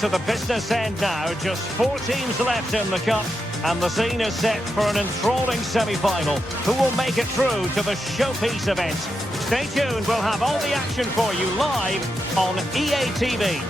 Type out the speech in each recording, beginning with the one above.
to the business end now. Just 4 teams left in the Cup. And the scene is set for an enthralling semi-final. Who will make it through to the showpiece event? Stay tuned, we'll have all the action for you live on EA TV.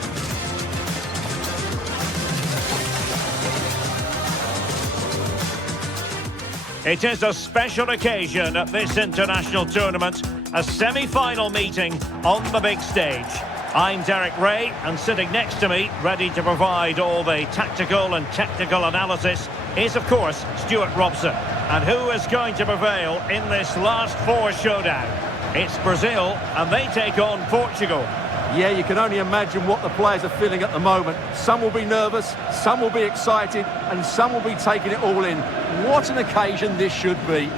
It is a special occasion at this international tournament, a semi-final meeting on the big stage. I'm Derek Ray, and sitting next to me, ready to provide all the tactical and technical analysis, is of course Stuart Robson. And who is going to prevail in this last 4 showdown? It's Brazil, and they take on Portugal. Yeah, you can only imagine what the players are feeling at the moment. Some will be nervous, some will be excited, and some will be taking it all in. What an occasion this should be.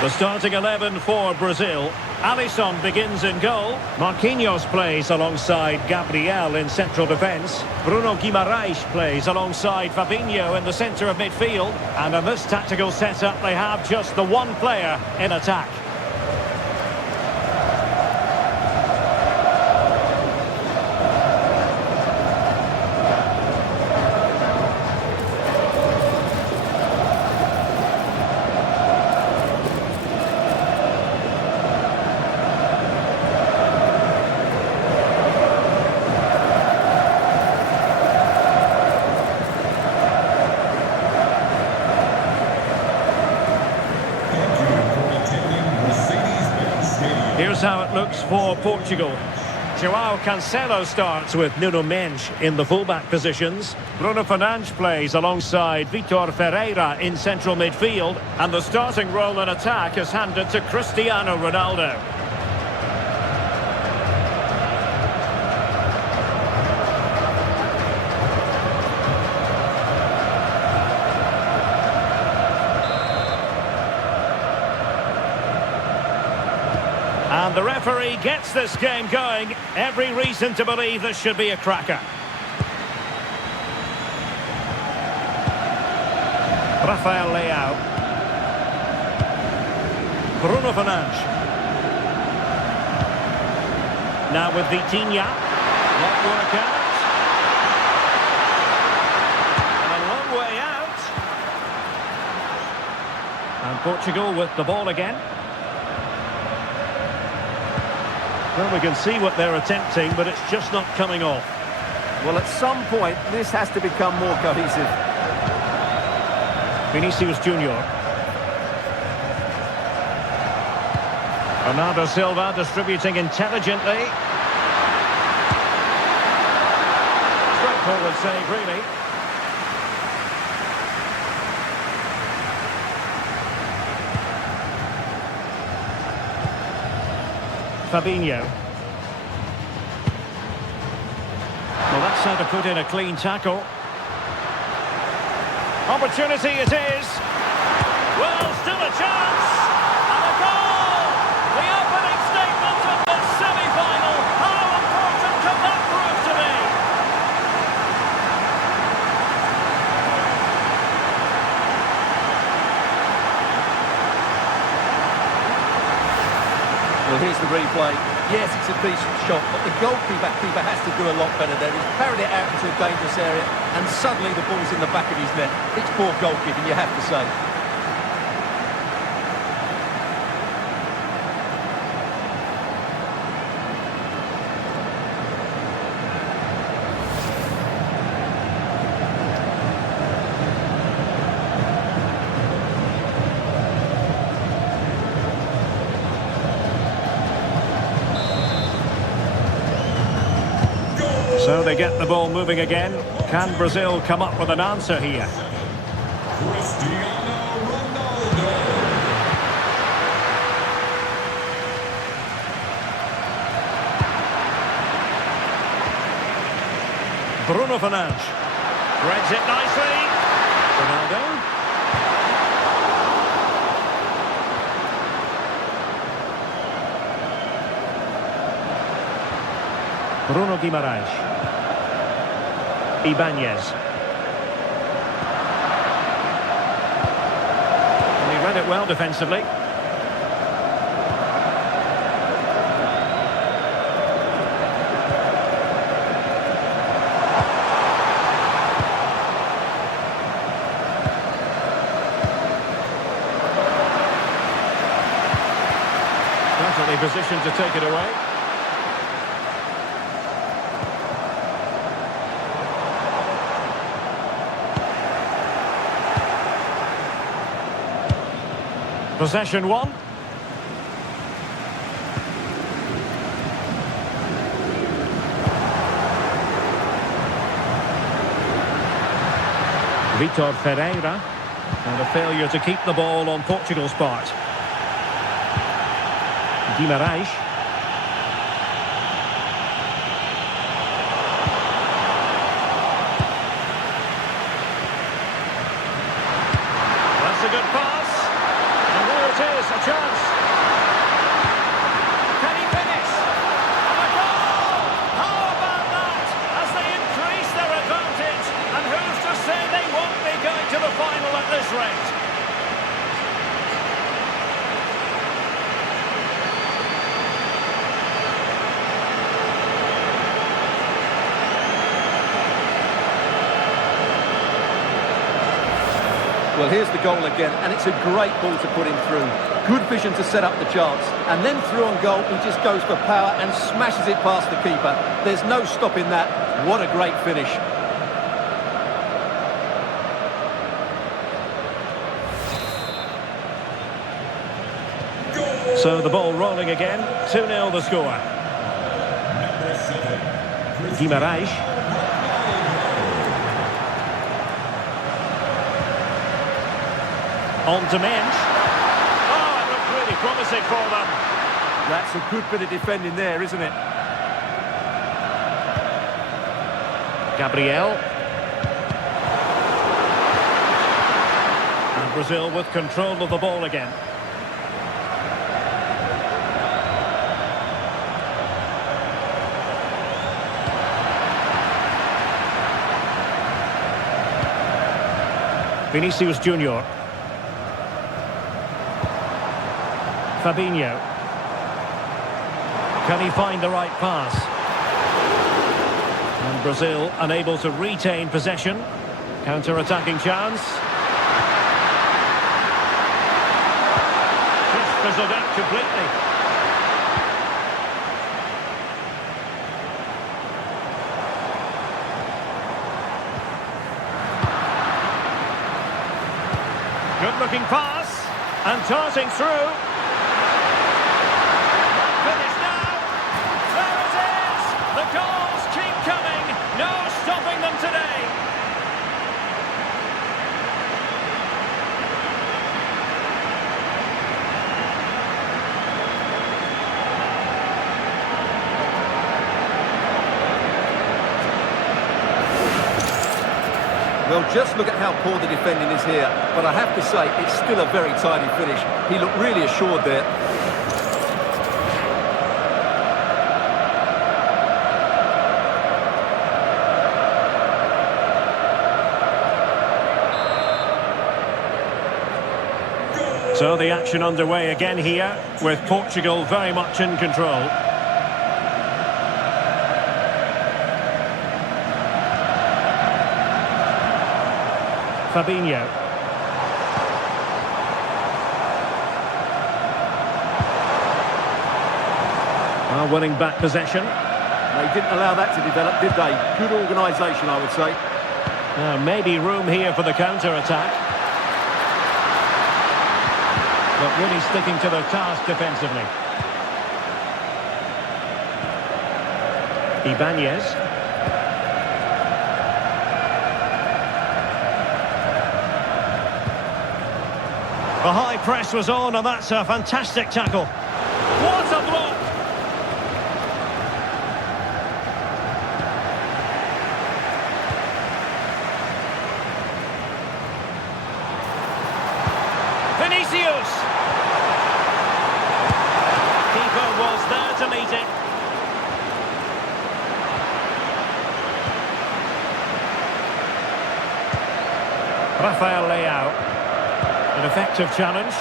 The starting 11 for Brazil. Alisson begins in goal. Marquinhos plays alongside Gabriel in central defence. Bruno Guimaraes plays alongside Fabinho in the centre of midfield. And in this tactical setup, they have just the one player in attack. Here's how it looks for Portugal. João Cancelo starts with Nuno Mendes in the fullback positions. Bruno Fernandes plays alongside Vitor Ferreira in central midfield. And the starting role in attack is handed to Cristiano Ronaldo. And the referee gets this game going. Every reason to believe this should be a cracker. Rafael Leao. Bruno Fernandes. Now with Vitinha. Not work out. A long way out. And Portugal with the ball again. Well, we can see what they're attempting, but it's just not coming off. Well, at some point, this has to become more cohesive. Vinicius Junior. Bernardo Silva distributing intelligently. Straightforward save, really. Fabinho. Well, that's how to put in a clean tackle. Opportunity it is. Well, still a chance. And a goal. The opening statement of the semi-final. How important can that prove to be? Well, here's the replay. Yes, it's a decent shot, but the goalkeeper has to do a lot better there. He's carried it out into a dangerous area, and suddenly the ball's in the back of his net. It's poor goalkeeping, you have to say. So they get the ball moving again. Can Brazil come up with an answer here? Cristiano Ronaldo. Bruno Fernandes. Threads it nicely. Ronaldo. Bruno Guimaraes. Ibanez. And he read it well defensively. Perfectly positioned to take it away. Possession one. Vitor Ferreira. And a failure to keep the ball on Portugal's part. Guimaraes. That's a good pass. And there it is, a chance. Can he finish? And a goal! How about that? As they increase their advantage. And who's to say they won't be going to the final at this rate? Well, here's the goal again, and it's a great ball to put him through. Good vision to set up the chance. And then through on goal, he just goes for power and smashes it past the keeper. There's no stopping that. What a great finish. So the ball rolling again. 2-0 the score. Guimaraes. On to Mensch. Oh, it looked really promising for them. That's a good bit of defending there, isn't it? Gabriel. And Brazil with control of the ball again. Vinicius Junior. Fabinho. Can he find the right pass? And Brazil unable to retain possession. Counter-attacking chance. Just fizzled out completely. Good-looking pass. And darting through. The goals keep coming. No stopping them today. Well, just look at how poor the defending is here. But I have to say, it's still a very tidy finish. He looked really assured there. So the action underway again here, with Portugal very much in control. Fabinho. Winning back possession. They didn't allow that to develop, did they? Good organisation, I would say. Maybe room here for the counter-attack. But really sticking to their task defensively. Ibanez. The high press was on, and that's a fantastic tackle. What a block! Vinicius! Keeper was there to meet it. Rafael Leao. An effective challenge.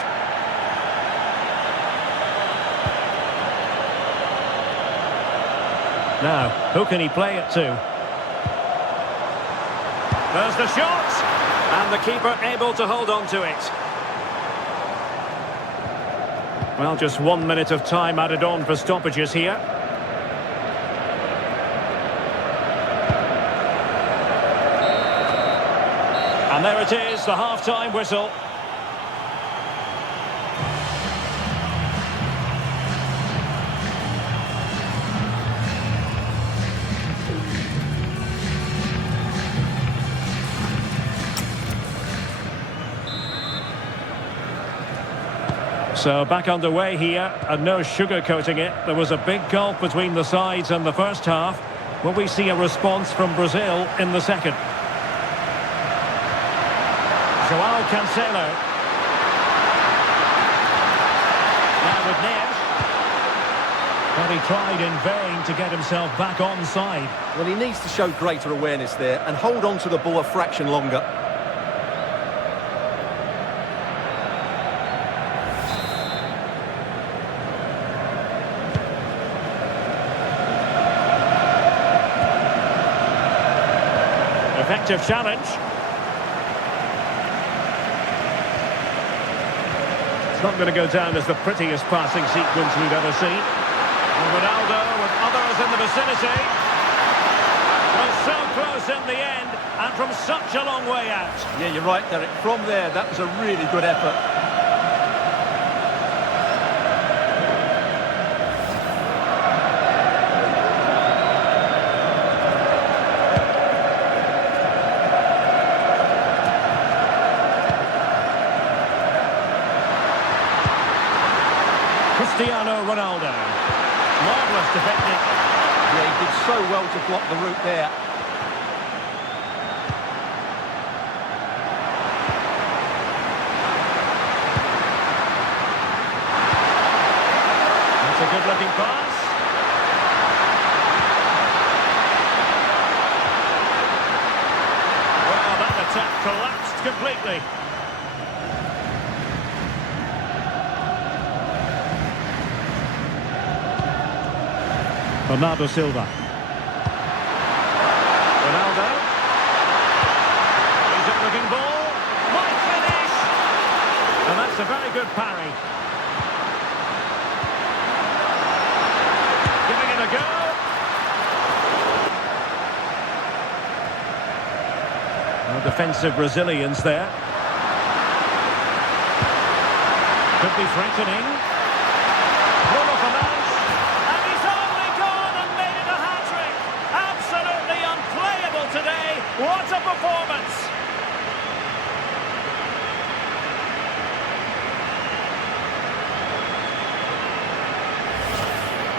Now, who can he play it to? There's the shot! And the keeper able to hold on to it. Well, just 1 minute of time added on for stoppages here. And there it is, the half-time whistle. So back underway here, and no sugarcoating it. There was a big gulf between the sides in the first half. Will we see a response from Brazil in the second? João Cancelo. Now with Neves. But he tried in vain to get himself back onside. Well, he needs to show greater awareness there and hold on to the ball a fraction longer. Effective challenge. It's not going to go down as the prettiest passing sequence we've ever seen. And Ronaldo with others in the vicinity. Was so close in the end, and from such a long way out. Yeah, you're right, Derek. From there, that was a really good effort. Cristiano Ronaldo. Marvellous defending. Yeah, he did so well to block the route there. That's a good-looking pass. Well, that attack collapsed completely. Bernardo Silva. Ronaldo. Decent looking ball. Might finish. And that's a very good parry. Giving it a go. No defensive resilience there. Could be threatening. What a performance!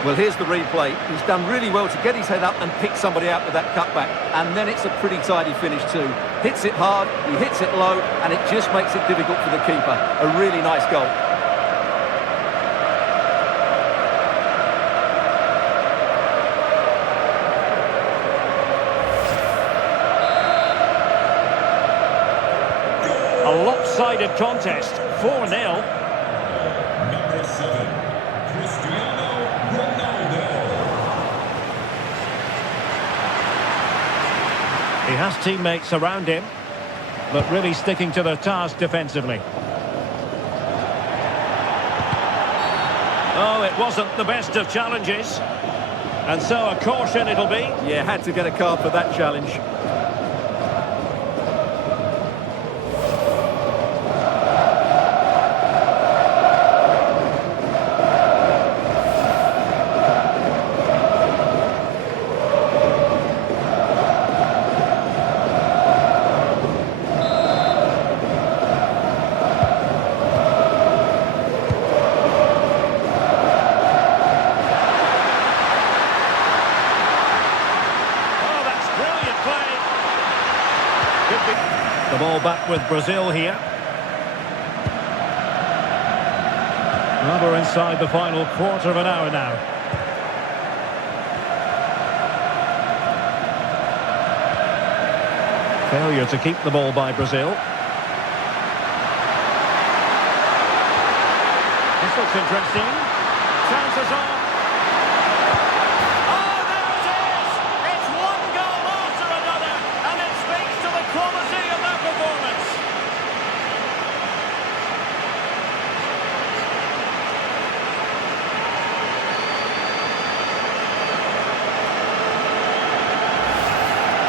Well, here's the replay. He's done really well to get his head up and pick somebody out with that cutback. And then it's a pretty tidy finish too. Hits it hard, he hits it low, and it just makes it difficult for the keeper. A really nice goal. A lopsided contest, 4-0. Number 7, Cristiano Ronaldo. He has teammates around him, but really sticking to their task defensively. Oh, it wasn't the best of challenges. And so a caution it'll be. Yeah, had to get a card for that challenge. Could be. The ball back with Brazil here. Well, we're inside the final quarter of an hour now. Failure to keep the ball by Brazil. This looks interesting. Chances are. Oh, there it is! It's one goal after another, and it speaks to the quality of their performance.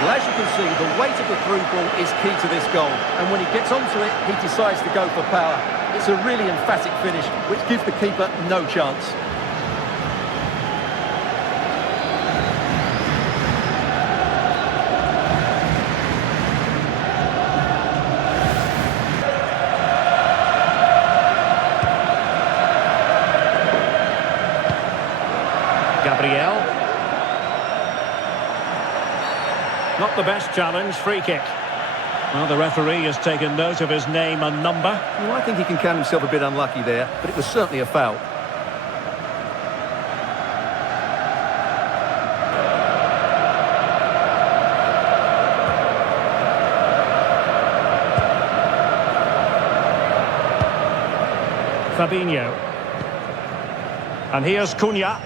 Well, as you can see, the weight of the through ball is key to this goal. And when he gets onto it, he decides to go for power. It's a really emphatic finish, which gives the keeper no chance. Gabriel. Not the best challenge, free kick. Well, the referee has taken note of his name and number. Well, I think he can count himself a bit unlucky there, but it was certainly a foul. Fabinho. And here's Cunha.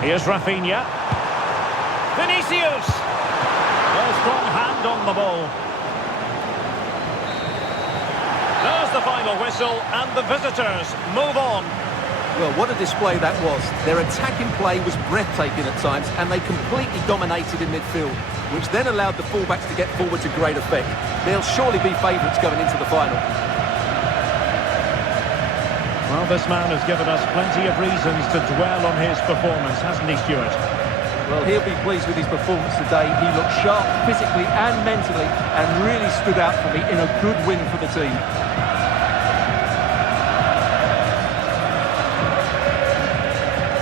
Here's Rafinha. Vinicius. Well, strong hand on the ball. There's the final whistle, and the visitors move on. Well, what a display that was. Their attacking play was breathtaking at times, and they completely dominated in midfield, which then allowed the fullbacks to get forward to great effect. They'll surely be favourites going into the final. Well, this man has given us plenty of reasons to dwell on his performance, hasn't he, Stuart? Well, he'll be pleased with his performance today. He looked sharp physically and mentally and really stood out for me in a good win for the team.